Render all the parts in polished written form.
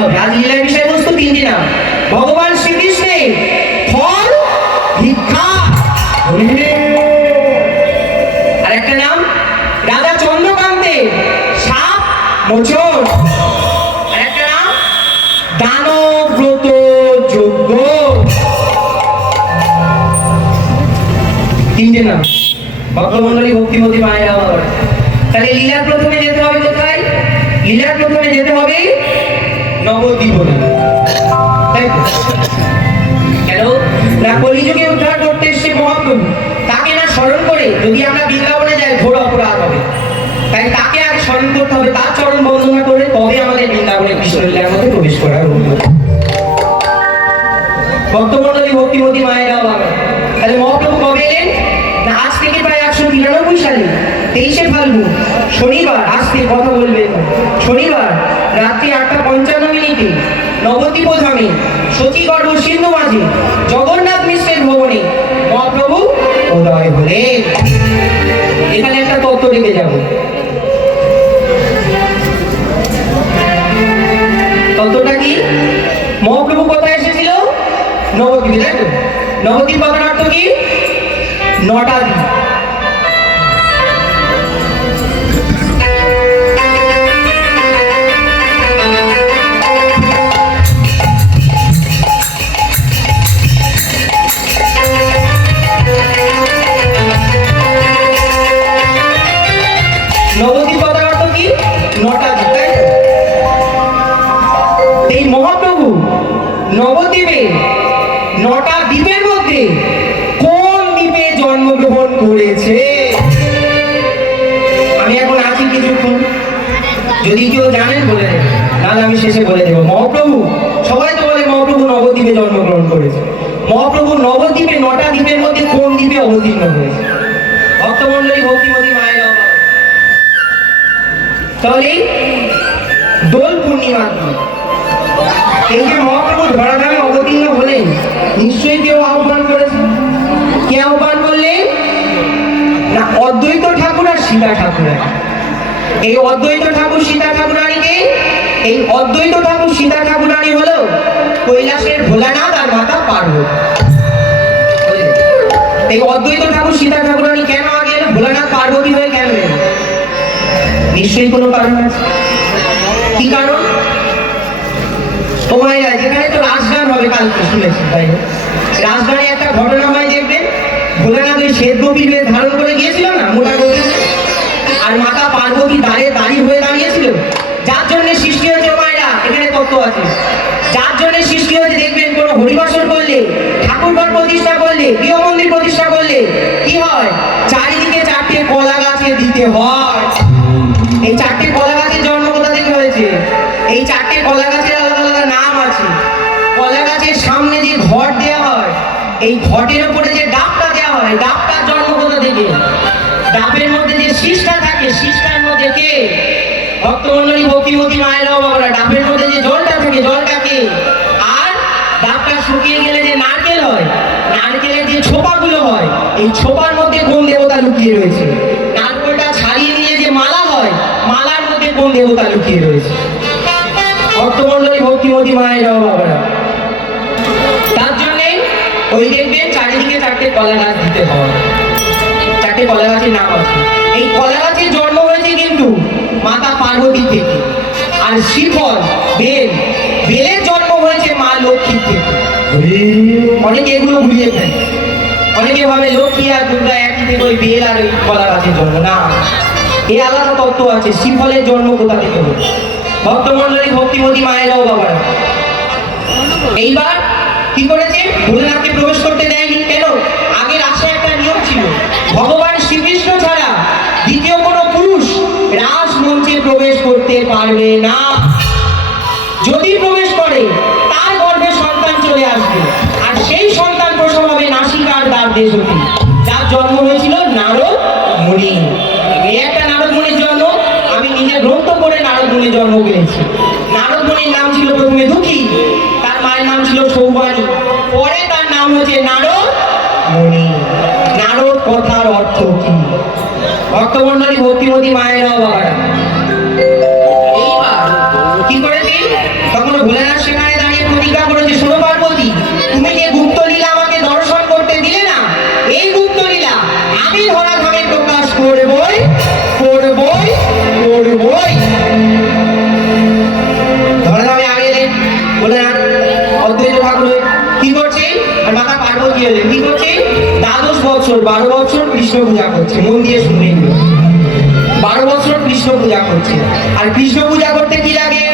হবে। আজ লীলার বিষয়বস্তু তিনটি নাম। ভগবান শ্রীকৃষ্ণের ফল ভিক্ষা, আর একটা নাম রাজা চন্দ্রকান্তের সাপ মোচন, আর একটা নাম দানব্রত যজ্ঞ। তিনটে নাম। ভক্তমন্ডলী ভক্তিমতী মায়েরা, তাহলে লীলার প্রথমে যেতে হবে কোথায়? লীলার প্রথমে যেতে হবে নবদ্বীপে। তাই তো? কেন না কলিযুগে উদ্ধার করতে এসে মহাপ্রভু, তাকে না স্মরণ করে যদি আমরা বৃন্দাবনে যাই ঘোর অপরাধ হবে। তাই তাকে আগে স্মরণ করতে হবে, তার চরণ বন্দনা করে তবে আমাদের বৃন্দাবনে কৃষ্ণলীলার মধ্যে প্রবেশ করার অনুমতি। ভক্তমন্ডলী ভক্তিমতী মায়েরা, তাহলে মহাপ্রভু কবে এলেন? না আজ থেকে প্রায় ১৯৯ সালে ২৩শে ফাল্গুন শনিবার, আজ থেকে কথা বলবে শনিবার রাত্রি ৮টা ৫৫ নবদ্বীপ ধামে সচিগর্ভ সিন্ধু মাঝে জগন্নাথ মিশ্রের ভবনে মহাপ্রভু উদয় হলেন। এখানে একটা তত্ত্ব রেখে যাব। তত্ত্বটা কি? মহাপ্রভু কোথায় এসেছিল? নবদ্বীপে, তাই তো? নবদ্বীপ কথার অর্থ কি? নটা দ্বীপ। নবদ্বীপ কথার অর্থ কি? নটা দ্বীপ, তাই তো? এই মহাপ্রভু নবদ্বীপে নটা দ্বীপের মধ্যে কোন দ্বীপে জন্মগ্রহণ করেছে? আমি এখন আছি কিছুক্ষণ, যদি কেউ জানেন বলে দেবেন, নাহলে আমি শেষে বলে দেবো। মহাপ্রভু, সবাই তো বলে মহাপ্রভু নবদ্বীপে জন্মগ্রহণ করেছে। মহাপ্রভু নবদ্বীপে নটা দ্বীপের মধ্যে কোন দ্বীপে অবতীর্ণ হয়েছে? ভক্তমন্ডলী ভক্তিমতী মায়ের, তাহলে দোল পূর্ণিমার দিন এই যে মহাপ্রভু ধরাধামে অবতীর্ণ হলেন, নিশ্চয়ই কেউ আহ্বান করেছে। কে আহ্বান করলেন? না অদ্বৈত ঠাকুর আর সীতা ঠাকুরানী। এই অদ্বৈত ঠাকুর সীতা ঠাকুরানীকে, এই অদ্বৈত ঠাকুর সীতা ঠাকুরানী হলো কৈলাসের ভোলানাথ আর মাতা পার্বতী। এই অদ্বৈত ঠাকুর সীতা ঠাকুরানী কেন আগে এলো? ভোলানাথ পার্বতী হয়ে কেন এলো? নিশ্চয়ই কোনো কারণ আছে। কি কারণ? তোমায় যেখানে তো রাজগান হবে কালকে শুনেছি, তাই রাজগানে একটা ঘটনা হয় দেখবেন। ভোলানাথ ওই শ্বেত গোপীর বেশ ধারণ করে গিয়েছিল না মোটা গোপী, আর মাতা পার্বতী দাঁড়িয়ে হয়ে দাঁড়িয়েছিল। যার জন্য সৃষ্টি হয়েছে মায়েরা, এখানে তত্ত্ব আছে, যার জন্য সৃষ্টি হয়েছে দেখবেন কোনো হরিবাসর করলে, ঠাকুরঘর প্রতিষ্ঠা করলে, গৃহ মন্দির প্রতিষ্ঠা করলে কি হয়? চারিদিকে 4টে কলা গাছে দিতে হয়। এই 4টে কলা গাছের জন্ম কোথা থেকে হয়েছে? এই 4টে কলা গাছের আলাদা আলাদা নাম আছে। কলা গাছের সামনে যে ঘট দেওয়া হয়, এই ঘটের উপরে যে ডাবটা দেওয়া হয়, ডাবটার জন্ম কোথা থেকে? ডাবের মধ্যে যে শীষটা থাকে, শীষটার মধ্যে কে? ভক্তমন্ডলী ভক্তিমতী মায়েরা, বাবারা, ডাবের মধ্যে যে জলটা থাকে, জলটাকে। আর ডাবটা শুকিয়ে গেলে যে নারকেল হয়, নারকেলের যে ছোপাগুলো হয়, এই ছোপার মধ্যে কোন দেবতা লুকিয়ে রয়েছে? নারকেলটা ছাড়িয়ে নিয়ে যে মালা হয়, মালার মধ্যে কোন দেবতা লুকিয়ে রয়েছে? ভক্তমন্ডলী ভক্তিমতী মায়েরা, বাবারা, তার জন্যে ওই দেখবেন চারিদিকে 4টে কলা গাছ দিতে হয়। 4টে কলা গাছের নাম আছে। এই কলা গাছের জন্ম হয়েছে কিন্তু মাতা পার্বতী থেকে। আর শ্রীফল, বেল, বেলের জন্ম হয়েছে মা লক্ষ্মীর থেকে। অনেকে এগুলো ভুলিয়ে ফেলে, অনেকে ভাবে লক্ষ্মী আর দুর্গা একই থেকে, ওই বেল আর ওই কলা গাছের জন্ম না। এই আলাদা তত্ত্ব আছে। শ্রীফলের জন্ম কোথা থেকে হলো? ভক্তমন্ডলী ভক্তিমতী মায়েরাও, বাবারা, এইবার কি করেছে? ভোলেনাথকে প্রবেশ করতে দেয়নি। কেন? আগের আসে একটা নিয়ম ছিল, ভগবান শ্রীকৃষ্ণ ছাড়া দ্বিতীয় কোনো পুরুষ রাস মঞ্চে প্রবেশ করতে পারবে না। যদি প্রবেশ করে তার গর্ভে সন্তান চলে আসবে, আর সেই সন্তান প্রসব হবে নাসিকার দ্বার দেশপতি, যার জন্ম হয়েছিল নারদ মুনি। এই একটা নারদ মুনির জন্ম আমি নিজে গ্রন্থ করে নারদ মুনির জন্ম পেয়েছি। নারদ মুনির নাম ছিল প্রথমে দুঃখী, তার মায়ের নাম ছিল সৌবানী, পরে তার নাম হচ্ছে নারদ মুনি। নারদ কথার অর্থ কি? ভক্তমন্ডলী ভক্তিমতী মায়েরা, বাবারা, এইবার কি করেছি? তখন আর কৃষ্ণ পূজা করতে কি লাগে?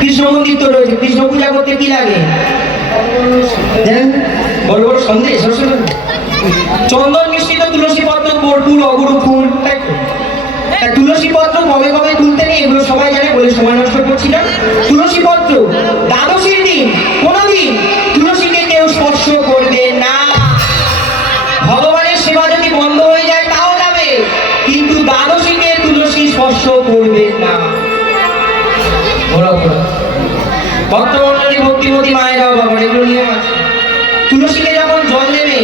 কৃষ্ণ মন্দির তো রয়েছে, কৃষ্ণ পূজা করতে কি লাগে জানেন? বড় বড় সন্দেশ, চন্দন মিশ্রিত তুলসী পত্র, কর্পূর, অগুরু ফুল, তাই তো? তুলসী পত্র কবে কবে তুলতে নেই এগুলো সবাই জানে, বলে সময় নষ্ট করছি না। তুলসী পত্র দ্বাদশীর দিন কোনদিন তুলসীকে কেউ স্পর্শ করবে না। ভগবানের সেবা যদি বন্ধ হয়ে যায় তাও যাবে, কিন্তু দ্বাদশীকে তুলসী স্পর্শ করবে না। ভক্তমন্ডলী, ভক্তিমতী মায়েরাও বাবা, এগুলো নিয়ম আছে। তুলসীকে যখন জল দেবে,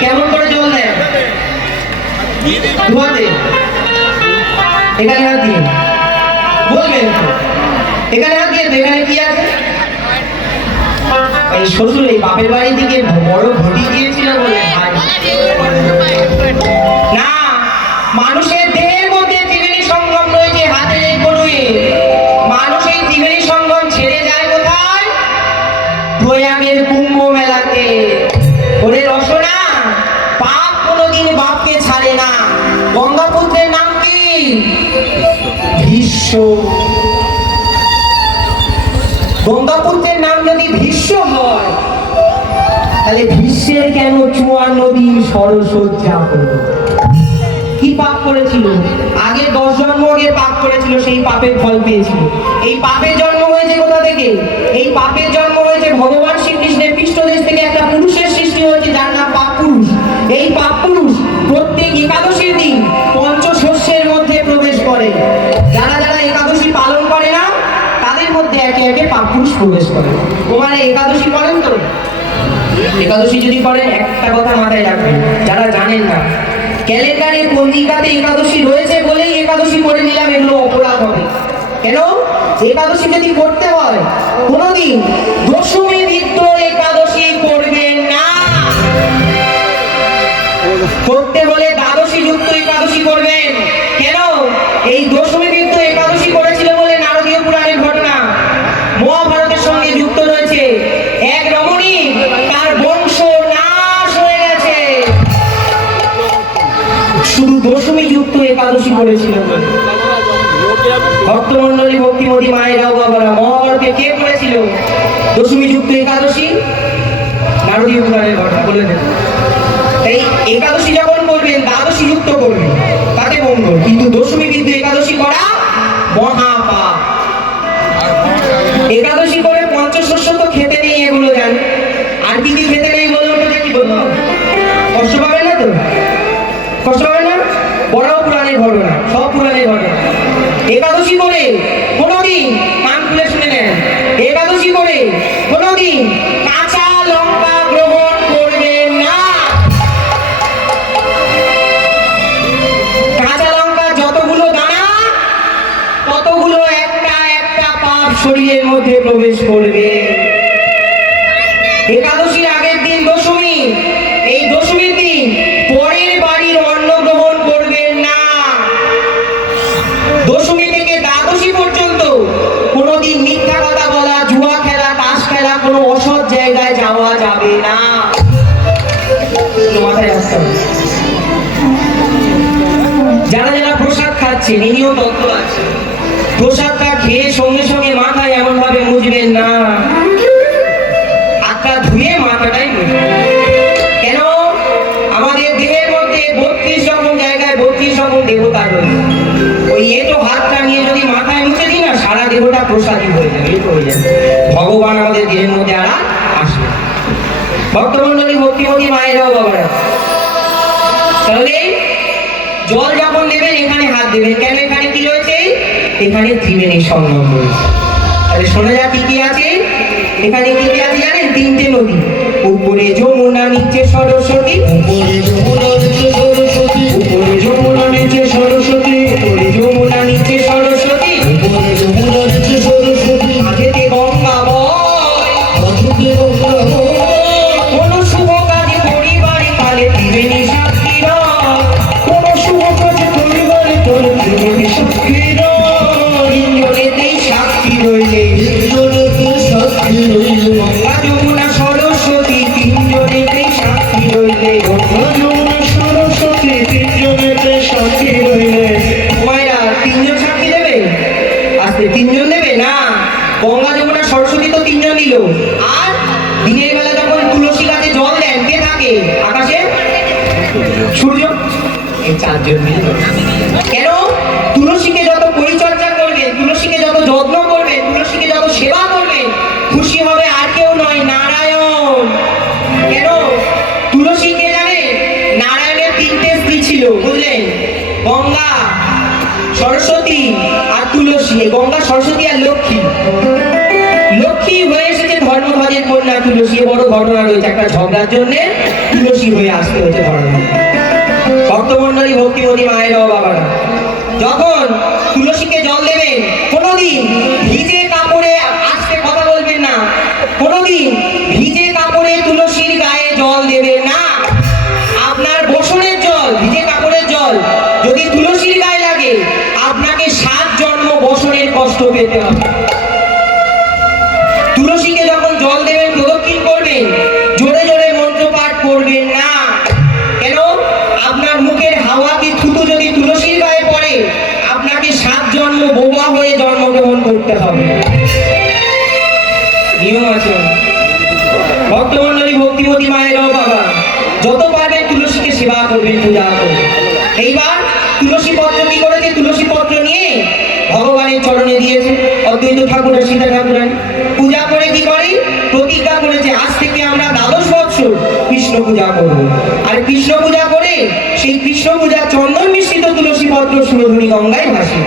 কেমন করে জল দেয়? ধোয়াতে, এখানে হাত দিয়ে বলবেন তো, এখানে হাত দিয়ে, এখানে কি আছে? এই শ্বশুর এই বাপের বাড়ি থেকে বড় ঘটি দিয়েছিল বলে না। মানুষের দেহের মধ্যে ত্রিবেণী সঙ্গম রয়েছে, হাতের এই কনুয়ে। মানুষ এই ত্রিবেণী সঙ্গম ছেড়ে যায় কোথায়? প্রয়াগের কুম্ভ মেলাতে। ওরে রসনা, পাপ কোনোদিন বাপকে ছাড়ে না। গঙ্গাপুত্রের নাম কি? ভীষ্ম। গঙ্গাপুত্রের নাম যদি ভীষ্ম হয়, তাহলে ভীষ্মের কেন 54 দিন সরসজ্জা হলো? কি পাপ করেছিল? আগে 10 জন্ম আগে পাপ করেছিল, সেই পাপের ফল পেয়েছিল। এই পাপের জন্ম হয়েছে কোথা থেকে? এই পাপের জন্ম হয়েছে ভগবান শ্রীকৃষ্ণের পৃষ্ঠদেশ থেকে একটা পুরুষের সৃষ্টি হয়েছে, যার নাম পাপ পুরুষ। এই পাপ পুরুষ প্রত্যেক একাদশীর দিন পঞ্চশস্যের মধ্যে প্রবেশ করে। যারা যারা একাদশী পালন করে না, তাদের মধ্যে একে একে পাপ পুরুষ প্রবেশ করে। তোমার একাদশী করেন তো? একাদশী যদি করেন, একটা কথা মাথায় রাখবেন, যারা জানেন না, ক্যালেন্ডারে পঞ্জিকাতে একাদশী রয়েছে বলেই একাদশী করে নিলাম, এগুলো অপরাধ হবে। কেন? একাদশী যদি করতে হয়, কোনোদিন দশমী তিথি একাদশী করবেন না। করতে হলে দ্বাদশী যুক্ত একাদশী করবেন। কেন? এই দশমী তিথি একাদশী করেছিল বলে নারদীয় পুরাণের ঘটনা মহাভারতের সঙ্গে যুক্ত রয়েছে। এক রমণী, তার বংশ নাশ হয়ে গেছে, শুধু দশমী যুক্ত একাদশী করেছিল। ভক্তমন্ডলী, ভক্তিমতী মায়েরাও বাবারা, মহাভারতে কে করেছিল দশমী যুক্ত একাদশী? নারদীয় পুরাণের ঘটনা বলে দেন। এই একাদশী যখন করবেন, দ্বাদশী যুক্ত করবেন, তাতে মঙ্গল, কিন্তু দশমী বিদ্ধ একাদশী করা মহাপাপ। একাদশী করে পঞ্চশস্য তো খেতে নেই, এগুলো জানেন। আর কি কি খেতে নেই বললো, ওটা কি বললো? কষ্ট পাবেন না তো? কষ্ট পাবেন না? বড় পুরাণের ঘটনা, সব পুরাণের ঘটনা। একাদশী করে কোনোদিন, কান খুলে শুনে নেন, একাদশী করে কোনোদিন কাঁচা লঙ্কা গ্রহণ করবেন না। কাঁচা লঙ্কা যতগুলো দানা, ততগুলো একটা একটা পাপ শরীরের মধ্যে প্রবেশ করবে। একাদশীর আগের দিন দশমী, এই দশমীর দিন পরের বাড়ির অন্ন গ্রহণ করবেন না। দশমী থেকে দ্বাদশী পর্যন্ত কোনোদিন মিথ্যা কথা বলা, জুয়া খেলা, তাস খেলা, কোনো অসৎ জায়গায় যাওয়া যাবে না। মাথায় রাখতে হবে। যারা যারা প্রসাদ খাচ্ছেন, এনিও তত্ত্ব আছে। প্রসাদটা খেয়ে সঙ্গে সঙ্গে মাথায় এমন ভাবে মুছবেন না, হাতটা ধুয়ে মাথাটাই মুছবেন। কেন? আমাদের দেহের মধ্যে 32 রকম জায়গায় 32 রকম দেবতা রয়েছে। ওই এটো হাতটা নিয়ে যদি মাথায় মুছে দিই না, সারা দেহটা প্রসাদী হয়ে যাবে, এটো হয়ে যাবে। ভগবান আমাদের দেহের মধ্যে আর আসবে। ভক্তমন্ডলী, ভক্তিমতী মায়েরাও বাবারা, তাহলে জল যখন দেবেন এখানে হাত দেবেন। কেন? এখানে কি রয়েছে? এখানে ত্রিবেণী সঙ্গম রয়েছে। তাহলে শোনা যাক কি কি আছে এখানে। কি কি আছে জানেন? 3টে নদী। উপরে যমুনা, নিচে সরস্বতী। উপরে যমুনা, নিচে সরস্বতী। উপরে যমুনা, নিচে সরস্বতী। উপরে যমুনা, নিচে সরস্বতী। উপরে যমুনা, নিচে সরস্বতী। মাঝেতে গঙ্গা বয়, মাঝেতে গঙ্গা বয়। কোন শুভ কাজে পরিবারে কালে ত্রিবেণী সাক্ষী রয়। কোন শুভ কাজে পরিবারে কালে ত্রিবেণী সাক্ষী রয়। তিনজনেতেই সাক্ষী রইলে, তিনজনেতেই সাক্ষী রইলে। গঙ্গা, যমুনা, সরস্বতী, তিনজনেতেই সাক্ষী রইলে। গঙ্গা, যমুনা, সরস্বতী, তিনজনেতেই সাক্ষী রইলে। তিনজন দেবে না, গঙ্গা যমুনা সরস্বতী তো তিনজন দিল। আর দিনের বেলা যখন তুলসী গাছে জল দেন কে থাকে আকাশে? সূর্য। এই চারজন মিলে। কেন? তুলসীকে যত পরিচর্যা করবে, তুলসীকে যত যত্ন করবে, তুলসীকে যত সেবা করবে, খুশি হবে আর কেউ নয়, নারায়ণ। কেন? তুলসী কে জানে? নারায়ণের তিনটে স্ত্রী ছিল, বুঝলেন? গঙ্গা, সরস্বতী আর তুলসী। গঙ্গা, সরস্বতী আর লক্ষ্মী। লক্ষ্মী হয়ে এসেছে ধর্মধ্বজের কন্যা তুলসী। বড় ঘটনা রয়েছে, একটা ঝগড়ার জন্য তুলসী হয়ে আসতে হয়েছে ধর্ম। ভক্তমন্ডলী, ভক্তিমতী মায়েরা ও বাবারা, যখন তুলসীকে জল দেবেন কোনোদিন ভিজে কাপড়ে, আজকে কথা বলবেন না, কোনোদিন ভিজে কাপড়ে তুলসীর গায়ে জল দেবেন না। আপনার বসনের জল, ভিজে কাপড়ের জল যদি তুলসীর গায়ে লাগে, আপনাকে 7 জন্ম বসনের কষ্ট পেতে হবে। তুলসীকে যখন জল দেবেন, প্রদক্ষিণ করবেন, জোরে জোরে মন্ত্র পাঠ করবেন না। কেন? আপনার মুখের হাওয়া কি থুতু যদি তুলসীর গায়ে পড়ে, আপনাকে 7 জন্ম বোবা হয়ে জন্মগ্রহণ করতে হবে। নিয়ম আছে। ভক্তমন্ডলী, ভক্তিমতী মায়েরাও বাবা, যত পারবেন তুলসীকে সেবা করবেন, পূজা করবেন। এইবার তুলসী পত্র কি করেছে? তুলসী পত্র নিয়ে ভগবানের চরণে দিয়েছে। অদ্বৈত ঠাকুর আর সীতা ঠাকুরানী পূজা করে কি করে? প্রতিজ্ঞা করেছে, আজ থেকে আমরা 12 বছর কৃষ্ণ পূজা করব। আর কৃষ্ণ পূজা করে সেই কৃষ্ণ পূজা চন্দন মিশ্রিত তুলসী পত্র সুরধুনী গঙ্গায় ভাসিয়ে।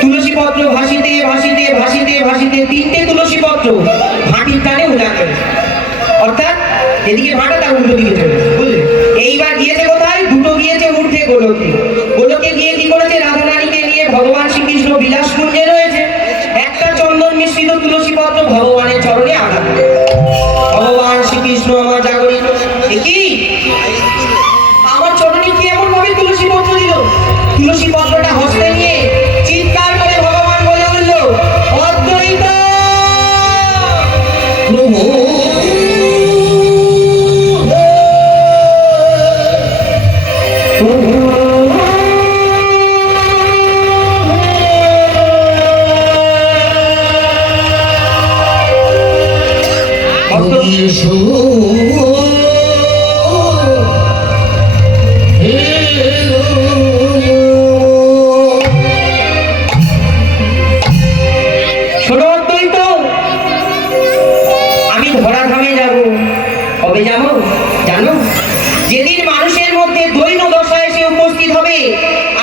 তুলসী পত্র ভাসিতে ভাসিতে ভাসিতে ভাসিতে 3টে তুলসী পত্র ভাটির টানে উঠা গেছে। অর্থাৎ এদিকে ভাটা, তার উল্টো দিকে চলে গেছে, বুঝলে? এইবার গিয়েছে কোথায়? দুটো গিয়েছে ঊর্ধ্বে গোলকে। গোলকে গিয়ে কি করেছে? রাধা রানীকে নিয়ে ভগবান শ্রীকৃষ্ণ বিলাস কুঞ্জে রয়েছে। একটা চন্দন মিশ্রিত তুলসী পত্র ভগবানের চরণে আঘাত। ভগবান শ্রীকৃষ্ণ আমার জাগরিত, কি আমার চরণে কি এমন ভাবে তুলসী পত্র দিল? তুলসী পত্রটা হস্তে নিয়ে চিৎকার করে ভগবান বলে উঠল, অদ্বৈত প্রভু। আমি ধরাধামে যাব। কবে যাব জানো? যেদিন মানুষের মধ্যে দৈন দশা এসে উপস্থিত হবে,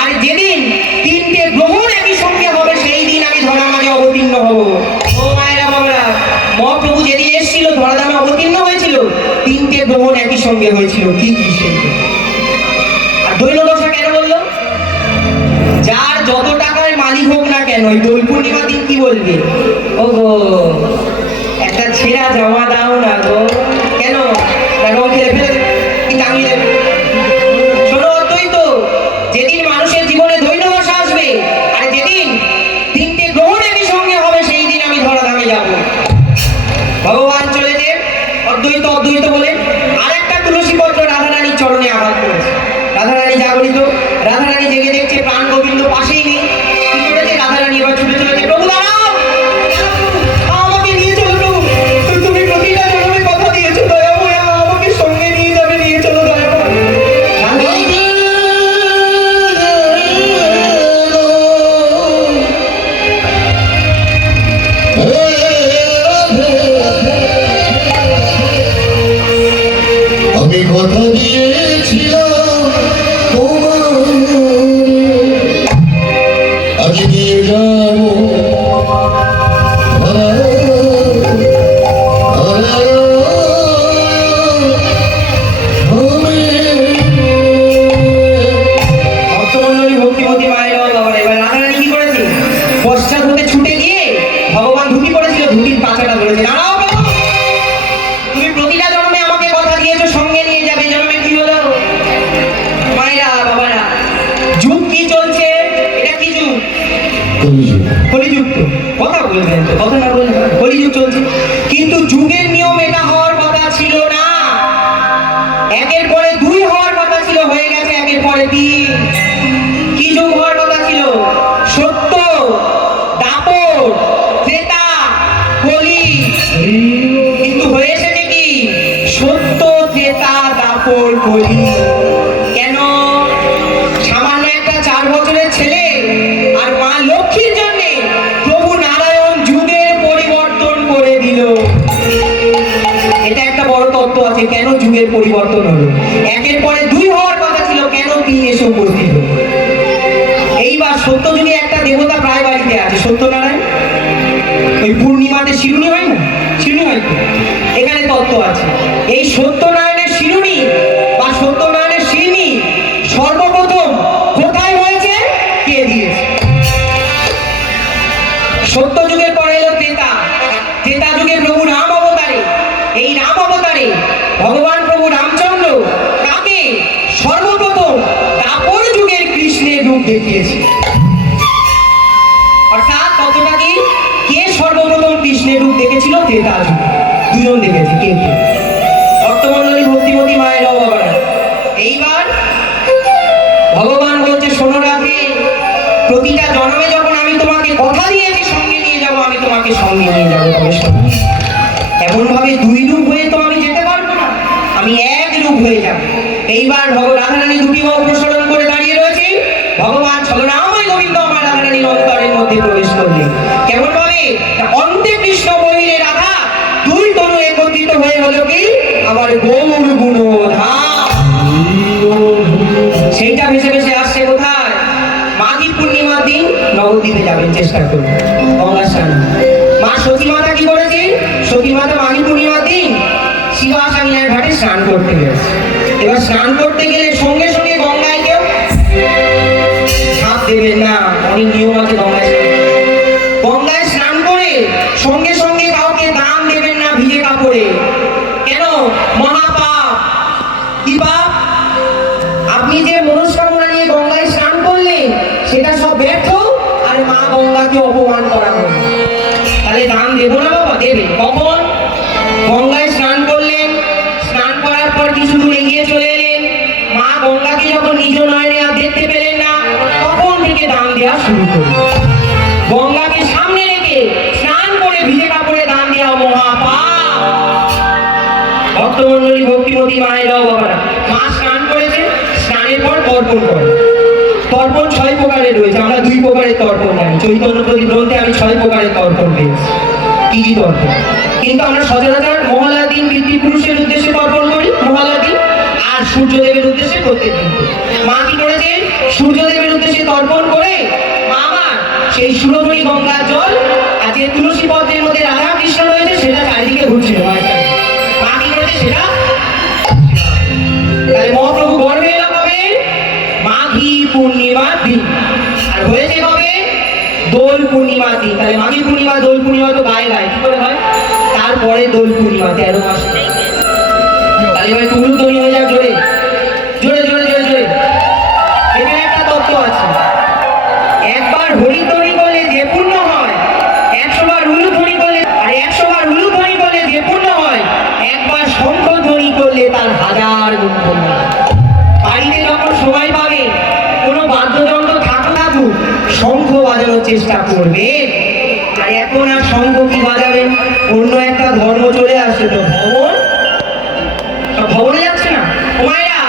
আর যেদিন 3টে গ্রহণ একই সঙ্গে হবে, সেই দিন আমি ধরা মাঝে অবতীর্ণ হব। ও মায়েরা বাবারা, মহাপ্রভু যেদিন এসেছিল ধরাধামে অবতীর্ণ হয়েছিল, 3টে গ্রহণ একই সঙ্গে হয়েছিল। কি কি সেই? আর দৈন দশা কেন বললো? যার যত টাকার মালিক হোক না কেন, ওই দোল পূর্ণিমা দিন কি বলবে? ও গো, একটা ছেঁড়া জামা দাও না গো। কেন? রং খেলে ফেলে দেবে, কি টাঙিয়ে দেবে। শোনো অদ্বৈত, যেদিন মানুষের জীবনে দৈন দশা আসবে, আর যেদিন 3টে গ্রহণ একই সঙ্গে হবে, সেই দিন আমি ধরাধামে যাব। ভগবান চলেছে, অদ্বৈত অদ্বৈত বলে আরেকটা তুলসী পত্র রাধা রানীর চরণে আঘাত করেছে। রাধা রানী জাগরিত, রাধা রানী জেগে দেখছে প্রাণ গোবিন্দ পাশেই নেই। কি করেছে? রাধা রানী এবার ছুটে চলেছে, প্রভু দাঁড়াও, আমাকে নিয়ে চলো প্রভু, তুমি প্রতিটা জন্মে কথা দিয়েছো, দয়াময় আমাকে সঙ্গে নিয়ে যাবে, নিয়ে চলো দয়াময়। আমি কথা দিয়েছিলাম আজ দিয়ে যাব। ভক্তমন্ডলী, ভক্তিমতী মায়েরা বাবা, এবার রাধা রানী কি করেছে? পশ্চাৎ হতে ছুটে গিয়ে ভগবান ধুতি পড়েছিল, ধুতির পাছাটা ধরেছে। দাঁড়াও প্রভু, তুমি প্রতিটা জন্মে আমাকে কথা দিয়েছো সঙ্গে নিয়ে যাবে, জন্মে কি হলো? মায়েরা বাবারা, যুগ কি চলছে? এটা কি যুগ? কলিযুগ। তো কথা বলবেন তো, কথা না বলবেন। কলিযুগ চলছে, কিন্তু যুগের নিয়ম এটা হওয়ার কথা ছিল না। একের পরে 2 হওয়ার কথা ছিল, হয়ে গেছে একের পরে 3। কি যুগ হওয়ার কথা ছিল? সত্য সত্য যুগের পরে এলো ত্রেতা। ত্রেতা যুগে প্রভু রাম অবতারে, এই রাম অবতারে ভগবান প্রভু রামচন্দ্র তাকে সর্বপ্রথম দ্বাপর যুগের কৃষ্ণের রূপ দেখিয়েছে। অর্থাৎ কতটা কি, কে সর্বপ্রথম কৃষ্ণের রূপ দেখেছিল? ত্রেতা যুগে দুজন দেখেছে। কে কে? ভক্তমণ্ডলী, ভক্তিমতী মায়েরাও বাবারা। এইবার ভগবান বলছে, শোনো রাখে, প্রতিটা জন্মে যখন আমি তোমাকে কথা দিয়েছি সঙ্গে নিয়ে যাব, আমি তোমাকে সঙ্গে নিয়ে যাবো। তবে শোনো, এমন ভাবে দুই রূপ হয়ে তো আমি যেতে পারবো না, আমি এক রূপ হয়ে যাব। এইবার রাধারানী দুটি বাহু প্রসারণ করে দাঁড়িয়ে রয়েছে। ভগবান ছলনাময় গোবিন্দ আমার রাধারানীর অন্তরের মধ্যে প্রবেশ করলেন। কেমন ভাবে? অন্তে কৃষ্ণ বহিরে রাধা, দুই তনু একত্রিত হয়ে হলো কি আমার গৌর গুণধাম। সেইটা ভেসে ভেসে আসছে কোথায়? মাঘী পূর্ণিমার দিন নবদ্বীপে যাবেন, চেষ্টা করুন গঙ্গা স্নান। মা সতী মাতা কি করেছেন? সতী মাতা মাঘী পূর্ণিমার দিন শিবাসামিনার ঘাটে স্নান করতে গেছে। এবার স্নান করতে গেলে সঙ্গে সঙ্গে গঙ্গায় কেউ ঝাঁপ দেবেন না, অনেক নিয়ম আছে গঙ্গায় স্নান। গঙ্গায় স্নান করে সঙ্গে সঙ্গে কাউকে দান দেবেন না ভিজে কাপড়ে। কেন? মহাপাপ। কি পাপ? আপনি যে মনস্কামনা নিয়ে গঙ্গায় স্নান করলেন সেটা সব ব্যর্থ, আর মা গঙ্গাকে অপমান করা হলো। তাহলে দান দেবো না বাবা? দেবে। কখন? গঙ্গায় স্নান করলেন, স্নান করার পর কিছু দূর এগিয়ে চলে এলেন, মা গঙ্গাকে যখন নিজ নয়নে আর দেখতে পেলেন না, তখন থেকে দান দেওয়া শুরু করলেন। গঙ্গাকে সামনে রেখে স্নান করে ভিজে কাপড়ে দান দেওয়া মহাপাপ। ভক্তমণ্ডলী, ভক্তিমতী মায়েরাও বাবারা, মা স্নান করেছে, স্নানের পর তর্পণ করে। তর্পণ 6 প্রকারের রয়েছে, আমরা 2 প্রকারের তর্পণ জানি। চৈতন্য প্রদীপ গ্রন্থে আমি 6 প্রকারের তর্পণ পেয়েছি। কি কি তর্পণ? কিন্তু আমরা সচরাচর মহালয়ার দিন পিতৃপুরুষের উদ্দেশ্যে তর্পণ করি, মহালয়ার দিন, আর সূর্যদেবের উদ্দেশ্যে প্রত্যেক দিন। মা কি করেছেন? সূর্যদেবের উদ্দেশ্যে তর্পণ করে মা আমার সেই সুরধনী গঙ্গার জল আর যে তুলসী পদ্মের মধ্যে রাধা কৃষ্ণ রয়েছে সেটা চারিদিকে ঘুরছিল। মা কি করেছে? সেটা তাহলে মহাপ্রভু গর্বে এলো কবে? মাঘী পূর্ণিমার দিন। আর হয়েছে কবে? দোল পূর্ণিমার দিন। তাহলে মাঘী পূর্ণিমা, দোল পূর্ণিমা তো গায়ে গায়ে কি করে হয়? তারপরে দোল পূর্ণিমা 13 মাস। তাহলে এবার তুলু তৈরি হয়ে যাক জোরে জোরে জোরে জোরে জোরে। এখানে একটা তত্ত্ব আছে, একবার হরি ধ্বনি করলে যে পূর্ণ হয়, 100 বার উলু ধ্বনি করলে, আর 100 বার উলু ধ্বনি করলে যে পূর্ণ হয়, একবার শঙ্খ ধ্বনি করলে তার 1000 গুণ পূর্ণ হয়। বাড়িতে যখন সময় পাবে, কোনো বাদ্যযন্ত্র থাকুক, শঙ্খ বাজানোর চেষ্টা করবে। আর এখন আর শঙ্খ কি বাজাবেন? অন্য একটা ধর্ম চলে আসছে তো, ভবনে যাচ্ছে না। মায়েরা,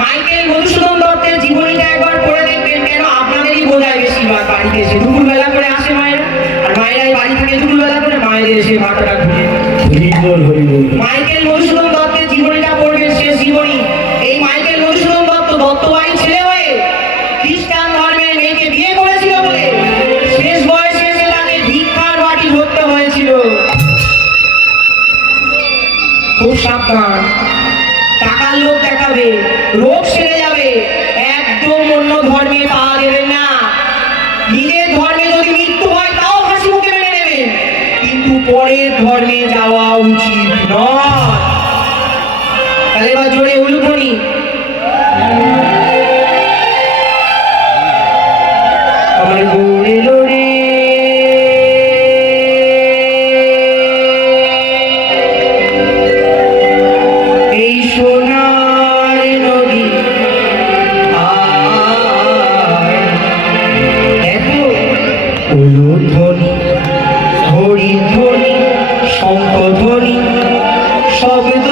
মাইকেল মধুসূদন দত্তের জীবনীটা একবার পড়ে দেখবেন, কেন আপনাদেরই বোঝায় বেশিরভাগ। বাড়িতে এসে দুপুরবেলা করে আসে মায়েরা, আর মায়েরাই বাড়ি থেকে দুপুরবেলা করে মায়েদের এসে ভাতটা ঘুরে। মাইকেল মধুসূদন দত্তের জীবনীটা পড়বেন, শেষ জীবনী। এই মাইকেল মধুসূদন দত্ত দত্তবাড়ি ছেলে হয়ে খ্রিস্টান ধর্মের মেয়েকে বিয়ে করেছিল বলে শেষ বয়সে এসে তাকে ভিক্ষার বাটি ধরতে হয়েছিল। খুব সাবধান, টাকার লোক দেখাবে, রোগ সেরে যাবে, একদম অন্য ধর্মে পা দেবেন না। নিজের ধর্মে যদি মৃত্যু হয় তাও হাসি মুখে মেনে নেবেন, কিন্তু পরের ধর্মে যাওয়া উচিত নয়। তাহলে এবার জোরে উলুধ্বনি। আমার গৌরে লোরে এই সোনার নদী, এত উলুধ্বনি, হরিধ্বনি, শঙ্খধ্বনি, শব্দ